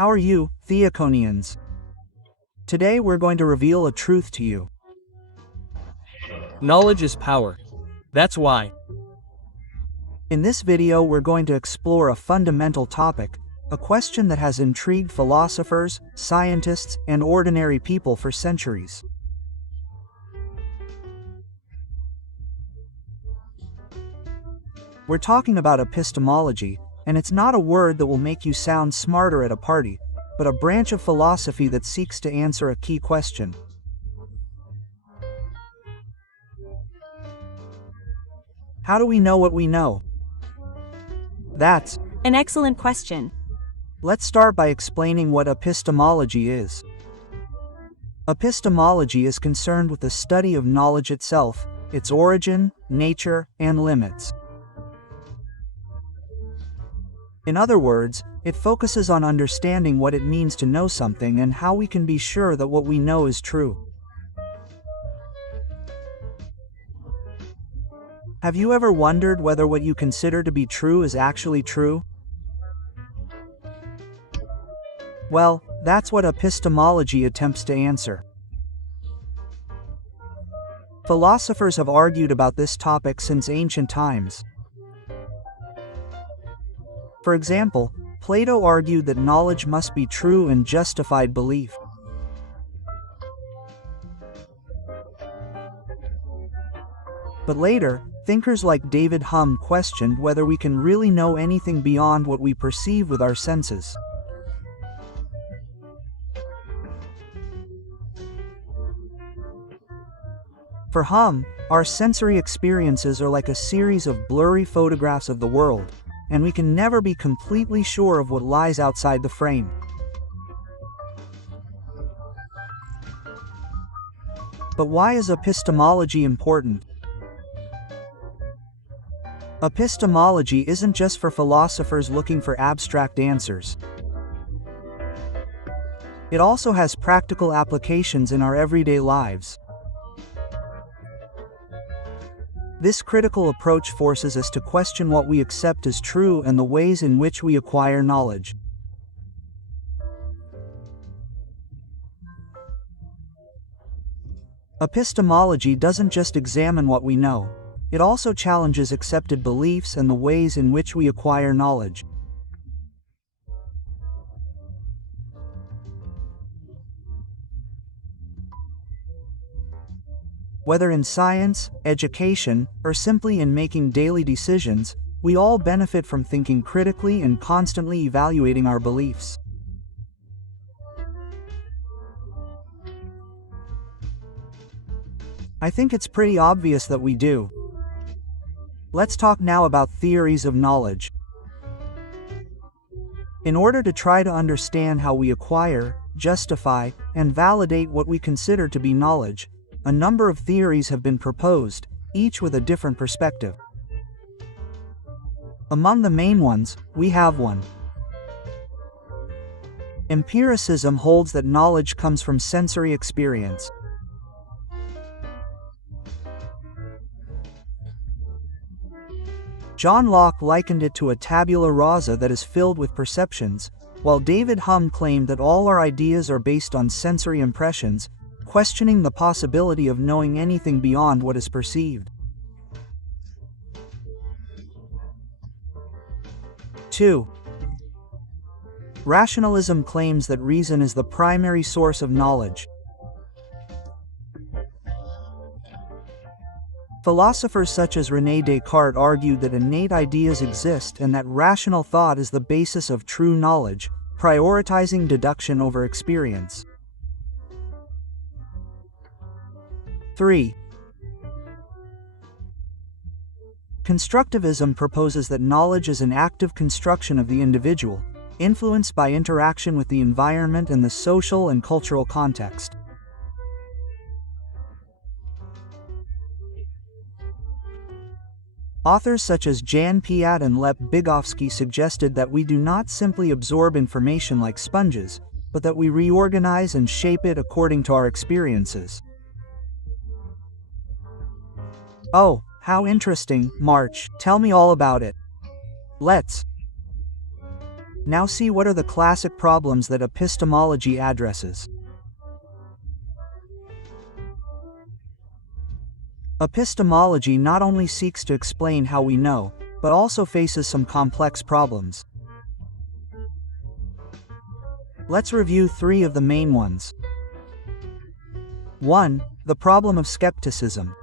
How are you, Theoconians? Today we're going to reveal a truth to you. Knowledge is power. That's why. In this video we're going to explore a fundamental topic, a question that has intrigued philosophers, scientists, and ordinary people for centuries. We're talking about epistemology, and it's not a word that will make you sound smarter at a party, but a branch of philosophy that seeks to answer a key question. How do we know what we know? That's an excellent question. Let's start by explaining what epistemology is. Epistemology is concerned with the study of knowledge itself, its origin, nature, and limits. In other words, it focuses on understanding what it means to know something and how we can be sure that what we know is true. Have you ever wondered whether what you consider to be true is actually true? Well, that's what epistemology attempts to answer. Philosophers have argued about this topic since ancient times. For example, Plato argued that knowledge must be true and justified belief. But later, thinkers like David Hume questioned whether we can really know anything beyond what we perceive with our senses. For Hume, our sensory experiences are like a series of blurry photographs of the world, and we can never be completely sure of what lies outside the frame. But why is epistemology important? Epistemology isn't just for philosophers looking for abstract answers. It also has practical applications in our everyday lives. This critical approach forces us to question what we accept as true and the ways in which we acquire knowledge. Epistemology doesn't just examine what we know, it also challenges accepted beliefs and the ways in which we acquire knowledge. Whether in science, education, or simply in making daily decisions, we all benefit from thinking critically and constantly evaluating our beliefs. I think it's pretty obvious that we do. Let's talk now about theories of knowledge. In order to try to understand how we acquire, justify, and validate what we consider to be knowledge, a number of theories have been proposed, each with a different perspective. Among the main ones, we have one. Empiricism holds that knowledge comes from sensory experience. John Locke likened it to a tabula rasa that is filled with perceptions, while David Hume claimed that all our ideas are based on sensory impressions, questioning the possibility of knowing anything beyond what is perceived. 2. Rationalism claims that reason is the primary source of knowledge. Philosophers such as René Descartes argued that innate ideas exist and that rational thought is the basis of true knowledge, prioritizing deduction over experience. 3. Constructivism proposes that knowledge is an active construction of the individual, influenced by interaction with the environment and the social and cultural context. Authors such as Jan Piat and Lev Vygotsky suggested that we do not simply absorb information like sponges, but that we reorganize and shape it according to our experiences. Oh, how interesting, March. Tell me all about it. Let's. Now see what are the classic problems that epistemology addresses. Epistemology not only seeks to explain how we know, but also faces some complex problems. Let's review three of the main ones. 1. The problem of skepticism.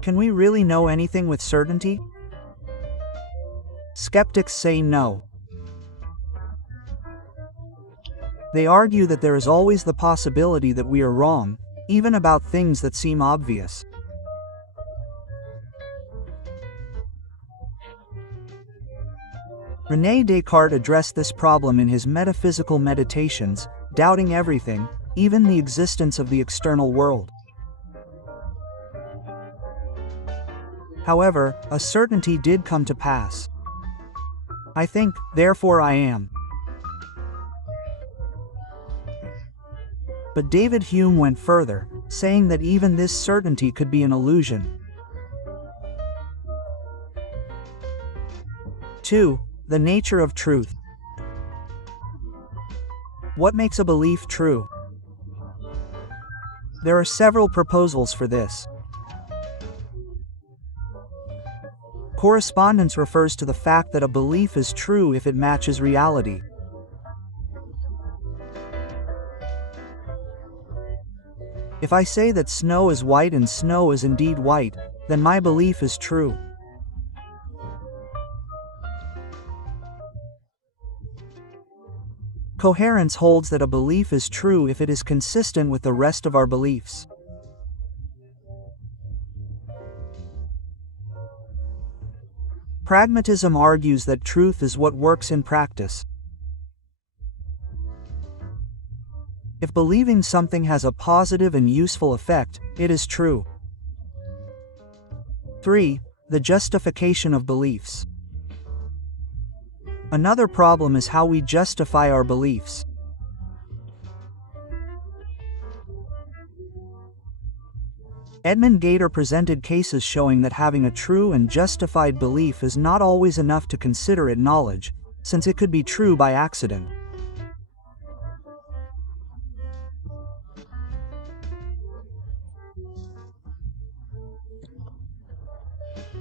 Can we really know anything with certainty? Skeptics say no. They argue that there is always the possibility that we are wrong, even about things that seem obvious. René Descartes addressed this problem in his metaphysical meditations, doubting everything, even the existence of the external world. However, a certainty did come to pass. I think, therefore I am. But David Hume went further, saying that even this certainty could be an illusion. 2. The nature of truth. What makes a belief true? There are several proposals for this. Correspondence refers to the fact that a belief is true if it matches reality. If I say that snow is white and snow is indeed white, then my belief is true. Coherence holds that a belief is true if it is consistent with the rest of our beliefs. Pragmatism argues that truth is what works in practice. If believing something has a positive and useful effect, it is true. 3. The justification of beliefs. Another problem is how we justify our beliefs. Edmund Gator presented cases showing that having a true and justified belief is not always enough to consider it knowledge, since it could be true by accident.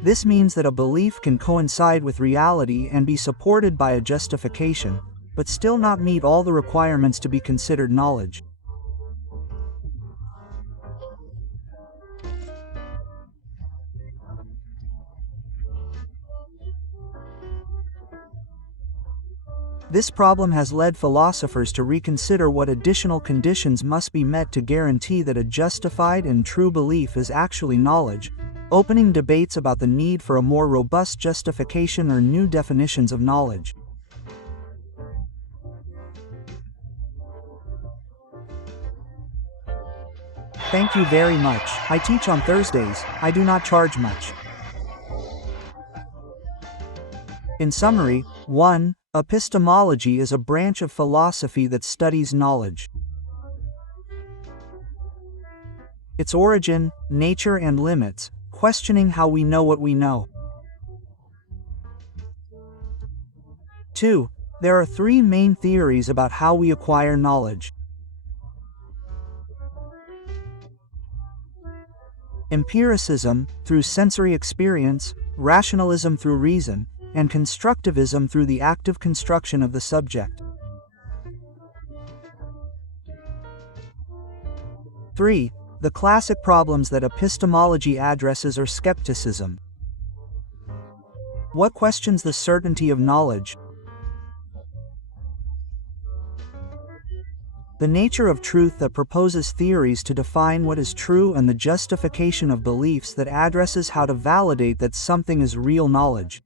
This means that a belief can coincide with reality and be supported by a justification, but still not meet all the requirements to be considered knowledge. This problem has led philosophers to reconsider what additional conditions must be met to guarantee that a justified and true belief is actually knowledge, opening debates about the need for a more robust justification or new definitions of knowledge. Thank you very much. I teach on Thursdays. I do not charge much. In summary, 1. Epistemology is a branch of philosophy that studies knowledge. Its origin, nature and limits, questioning how we know what we know. 2. There are three main theories about how we acquire knowledge. Empiricism, through sensory experience, rationalism through reason, and constructivism through the active construction of the subject. 3. The classic problems that epistemology addresses are skepticism. What questions the certainty of knowledge? The nature of truth that proposes theories to define what is true, and the justification of beliefs that addresses how to validate that something is real knowledge.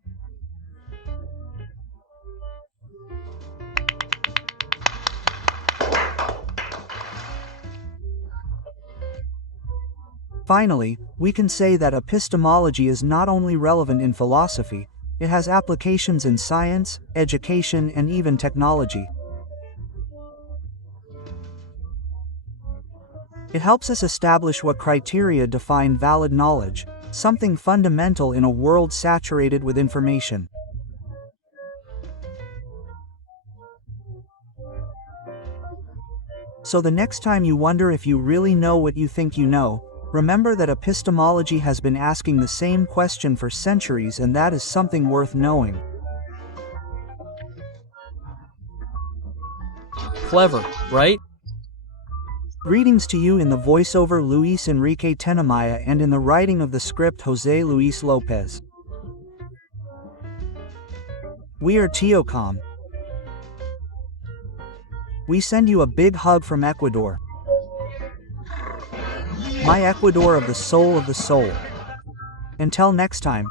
Finally, we can say that epistemology is not only relevant in philosophy, it has applications in science, education, and even technology. It helps us establish what criteria define valid knowledge, something fundamental in a world saturated with information. So the next time you wonder if you really know what you think you know, remember that epistemology has been asking the same question for centuries, and that is something worth knowing. Clever, right? Greetings to you in the voiceover Luis Enrique Tenamaya and in the writing of the script Jose Luis Lopez. We are Teocom. We send you a big hug from Ecuador. My Ecuador of the soul of the soul. Until next time.